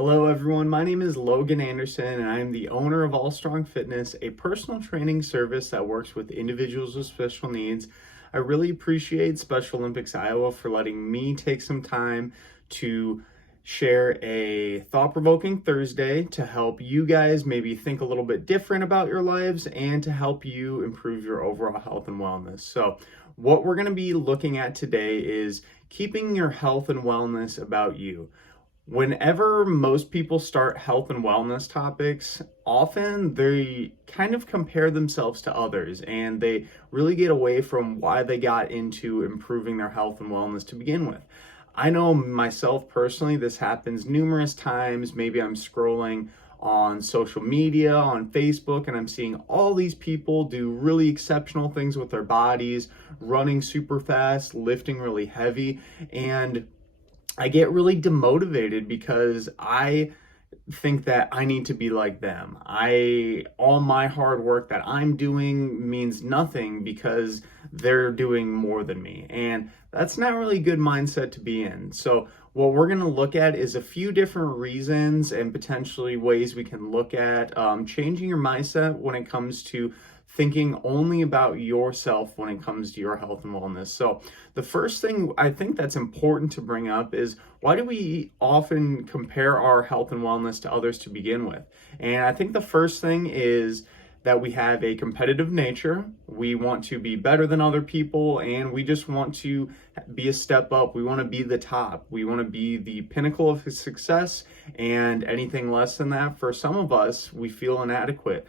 Hello everyone, my name is Logan Anderson and I am the owner of All Strong Fitness, a personal training service that works with individuals with special needs. I really appreciate Special Olympics Iowa for letting me take some time to share a thought-provoking Thursday to help you guys maybe think a little bit different about your lives and to help you improve your overall health and wellness. So what we're going to be looking at today is keeping your health and wellness about you. Whenever most people start health and wellness topics, often they kind of compare themselves to others and they really get away from why they got into improving their health and wellness to begin with. I know myself personally, this happens numerous times. Maybe I'm scrolling on social media, on Facebook, and I'm seeing all these people do really exceptional things with their bodies, running super fast, lifting really heavy, and I get really demotivated because I think that I need to be like them. All my hard work that I'm doing means nothing because they're doing more than me. And that's not really a good mindset to be in. So what we're going to look at is a few different reasons and potentially ways we can look at changing your mindset when it comes to thinking only about yourself when it comes to your health and wellness. So the first thing I think that's important to bring up is, why do we often compare our health and wellness to others to begin with? And I think the first thing is that we have a competitive nature. We want to be better than other people, and we just want to be a step up. We want to be the top. We want to be the pinnacle of success, and anything less than that, for some of us, we feel inadequate.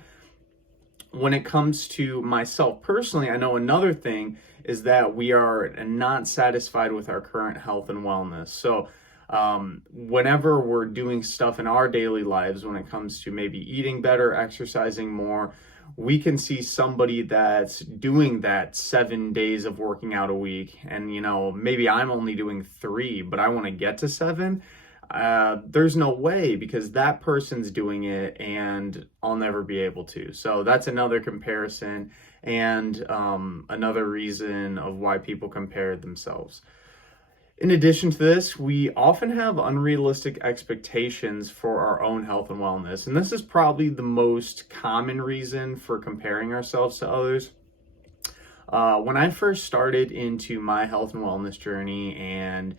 When it comes to myself personally, I know another thing is that we are not satisfied with our current health and wellness. So whenever we're doing stuff in our daily lives, when it comes to maybe eating better, exercising more, we can see somebody that's doing that 7 days of working out a week. And, maybe I'm only doing 3, but I want to get to 7. There's no way, because that person's doing it and I'll never be able to. So that's another comparison and another reason of why people compare themselves. In addition to this, we often have unrealistic expectations for our own health and wellness. And this is probably the most common reason for comparing ourselves to others. When I first started into my health and wellness journey and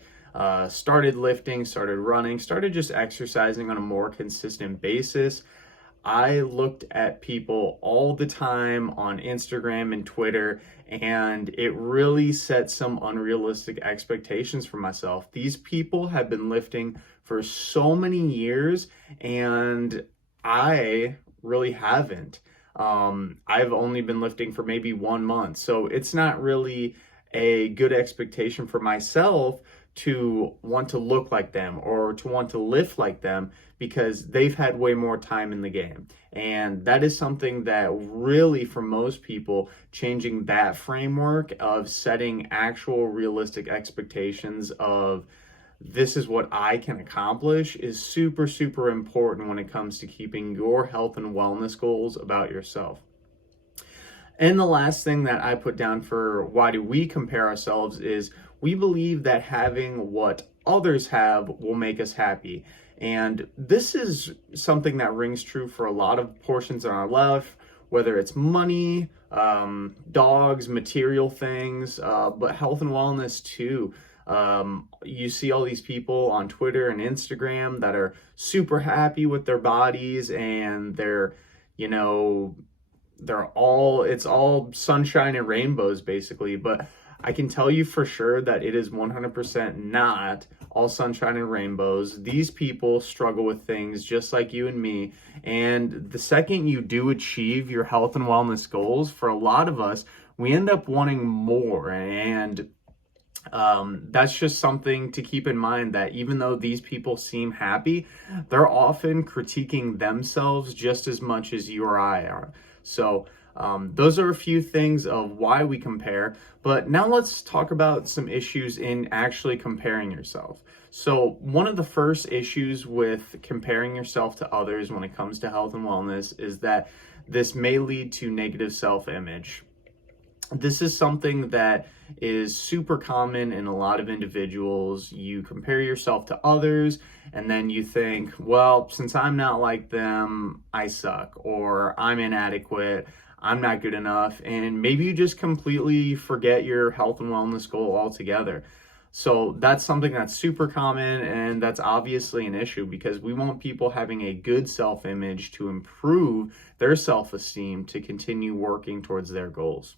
started lifting, started running, started just exercising on a more consistent basis, I looked at people all the time on Instagram and Twitter, and it really set some unrealistic expectations for myself. These people have been lifting for so many years, and I really haven't. I've only been lifting for maybe 1 month, so it's not really a good expectation for myself to want to look like them or to want to lift like them, because they've had way more time in the game. And that is something that really, for most people, changing that framework of setting actual realistic expectations of this is what I can accomplish is super, super important when it comes to keeping your health and wellness goals about yourself. And the last thing that I put down for why do we compare ourselves is, we believe that having what others have will make us happy. And this is something that rings true for a lot of portions in our life, whether it's money, dogs, material things, but health and wellness too. You see all these people on Twitter and Instagram that are super happy with their bodies, and it's all sunshine and rainbows basically. But I can tell you for sure that it is 100% not all sunshine and rainbows. These people struggle with things just like you and me. And the second you do achieve your health and wellness goals, for a lot of us, we end up wanting more. And that's just something to keep in mind, that even though these people seem happy, they're often critiquing themselves just as much as you or I are. So those are a few things of why we compare. But now let's talk about some issues in actually comparing yourself. So one of the first issues with comparing yourself to others when it comes to health and wellness is that this may lead to negative self-image. This is something that is super common in a lot of individuals. You compare yourself to others, and then you think, well, since I'm not like them, I suck, or I'm inadequate, I'm not good enough. And maybe you just completely forget your health and wellness goal altogether. So that's something that's super common, and that's obviously an issue because we want people having a good self-image to improve their self-esteem to continue working towards their goals.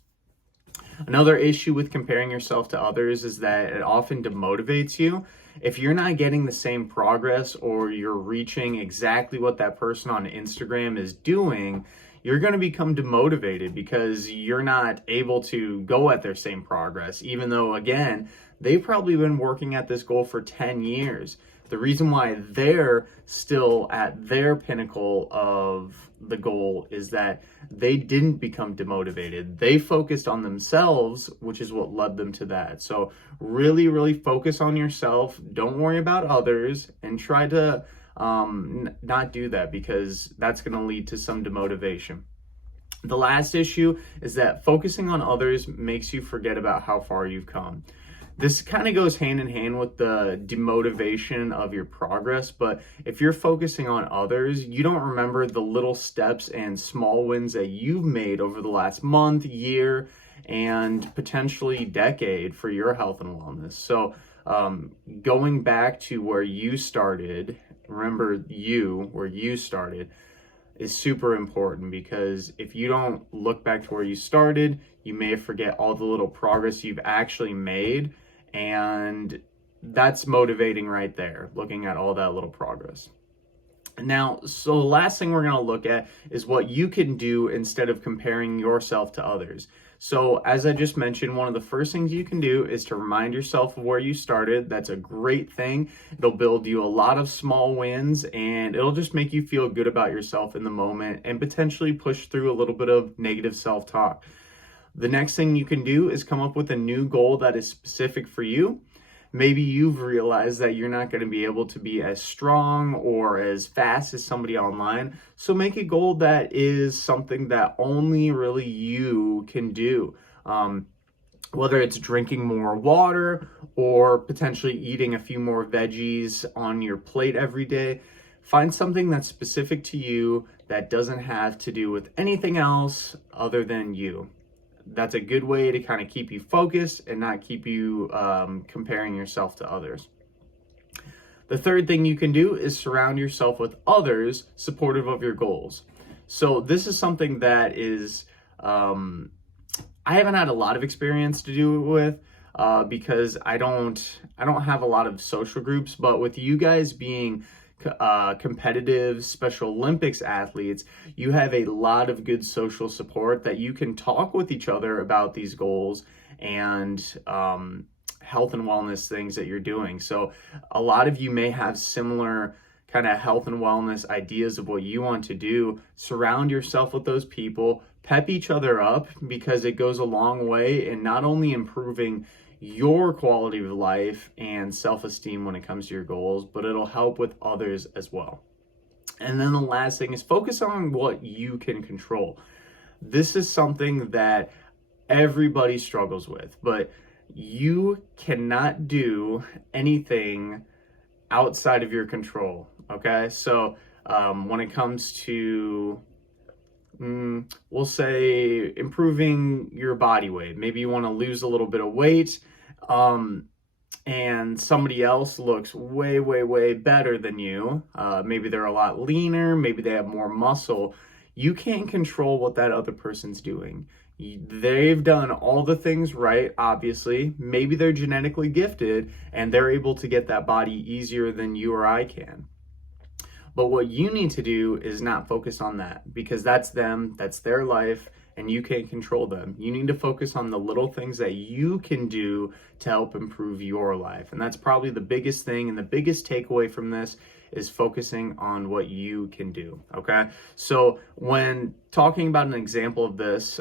Another issue with comparing yourself to others is that it often demotivates you. If you're not getting the same progress or you're reaching exactly what that person on Instagram is doing, you're going to become demotivated because you're not able to go at their same progress, even though, again, they've probably been working at this goal for 10 years. The reason why they're still at their pinnacle of the goal is that they didn't become demotivated. They focused on themselves, which is what led them to that. So really, really focus on yourself. Don't worry about others, and try to not do that, because that's going to lead to some demotivation. The last issue is that focusing on others makes you forget about how far you've come. This kind of goes hand in hand with the demotivation of your progress, but if you're focusing on others, you don't remember the little steps and small wins that you've made over the last month, year, and potentially decade for your health and wellness. So going back to where you started, remember where you started, is super important, because if you don't look back to where you started, you may forget all the little progress you've actually made, and that's motivating right there, looking at all that little progress. Now, so the last thing we're going to look at is what you can do instead of comparing yourself to others. So as I just mentioned, one of the first things you can do is to remind yourself of where you started. That's a great thing. It'll build you a lot of small wins, and it'll just make you feel good about yourself in the moment and potentially push through a little bit of negative self-talk. The next thing you can do is come up with a new goal that is specific for you. Maybe you've realized that you're not going to be able to be as strong or as fast as somebody online. So make a goal that is something that only really you can do. Whether it's drinking more water or potentially eating a few more veggies on your plate every day. Find something that's specific to you that doesn't have to do with anything else other than you. That's a good way to kind of keep you focused and not keep you comparing yourself to others. The third thing you can do is surround yourself with others supportive of your goals. So this is something that is, I haven't had a lot of experience to do it with because I don't have a lot of social groups, but with you guys being competitive Special Olympics athletes, you have a lot of good social support that you can talk with each other about these goals and health and wellness things that you're doing. So a lot of you may have similar kind of health and wellness ideas of what you want to do. Surround yourself with those people, pep each other up, because it goes a long way in not only improving your quality of life and self-esteem when it comes to your goals, but it'll help with others as well. And then the last thing is focus on what you can control. This is something that everybody struggles with, but you cannot do anything outside of your control, okay? So when it comes to we'll say improving your body weight, maybe you want to lose a little bit of weight, and somebody else looks way, way, way better than you. Maybe they're a lot leaner, maybe they have more muscle. You can't control what that other person's doing. They've done all the things right, obviously. Maybe they're genetically gifted and they're able to get that body easier than you or I can. But what you need to do is not focus on that, because that's them, that's their life, and you can't control them. You need to focus on the little things that you can do to help improve your life. And that's probably the biggest thing, and the biggest takeaway from this is focusing on what you can do, okay? So when talking about an example of this,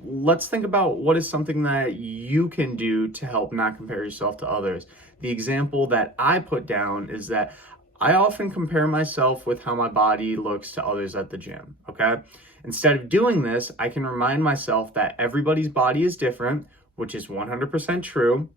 let's think about what is something that you can do to help not compare yourself to others. The example that I put down is that I often compare myself with how my body looks to others at the gym, okay? Instead of doing this, I can remind myself that everybody's body is different, which is 100% true,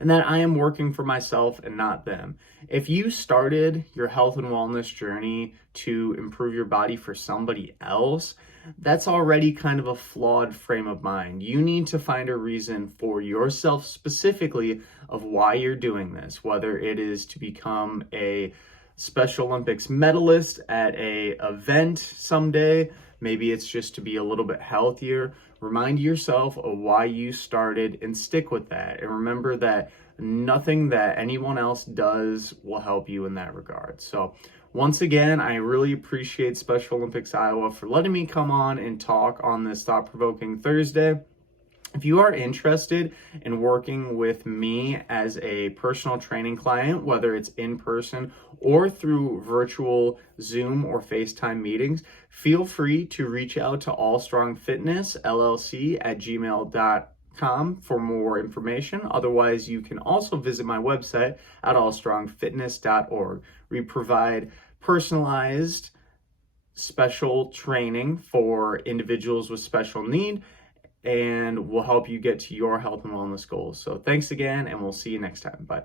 and that I am working for myself and not them. If you started your health and wellness journey to improve your body for somebody else, that's already kind of a flawed frame of mind. You need to find a reason for yourself specifically of why you're doing this, whether it is to become a Special Olympics medalist at a event someday, maybe it's just to be a little bit healthier. Remind yourself of why you started and stick with that. And remember that nothing that anyone else does will help you in that regard. So once again, I really appreciate Special Olympics Iowa for letting me come on and talk on this thought-provoking Thursday. If you are interested in working with me as a personal training client, whether it's in person or through virtual Zoom or FaceTime meetings, feel free to reach out to All Strong Fitness LLC at gmail.com for more information. Otherwise, you can also visit my website at allstrongfitness.org. We provide personalized special training for individuals with special need, and will help you get to your health and wellness goals. So thanks again, and we'll see you next time. Bye.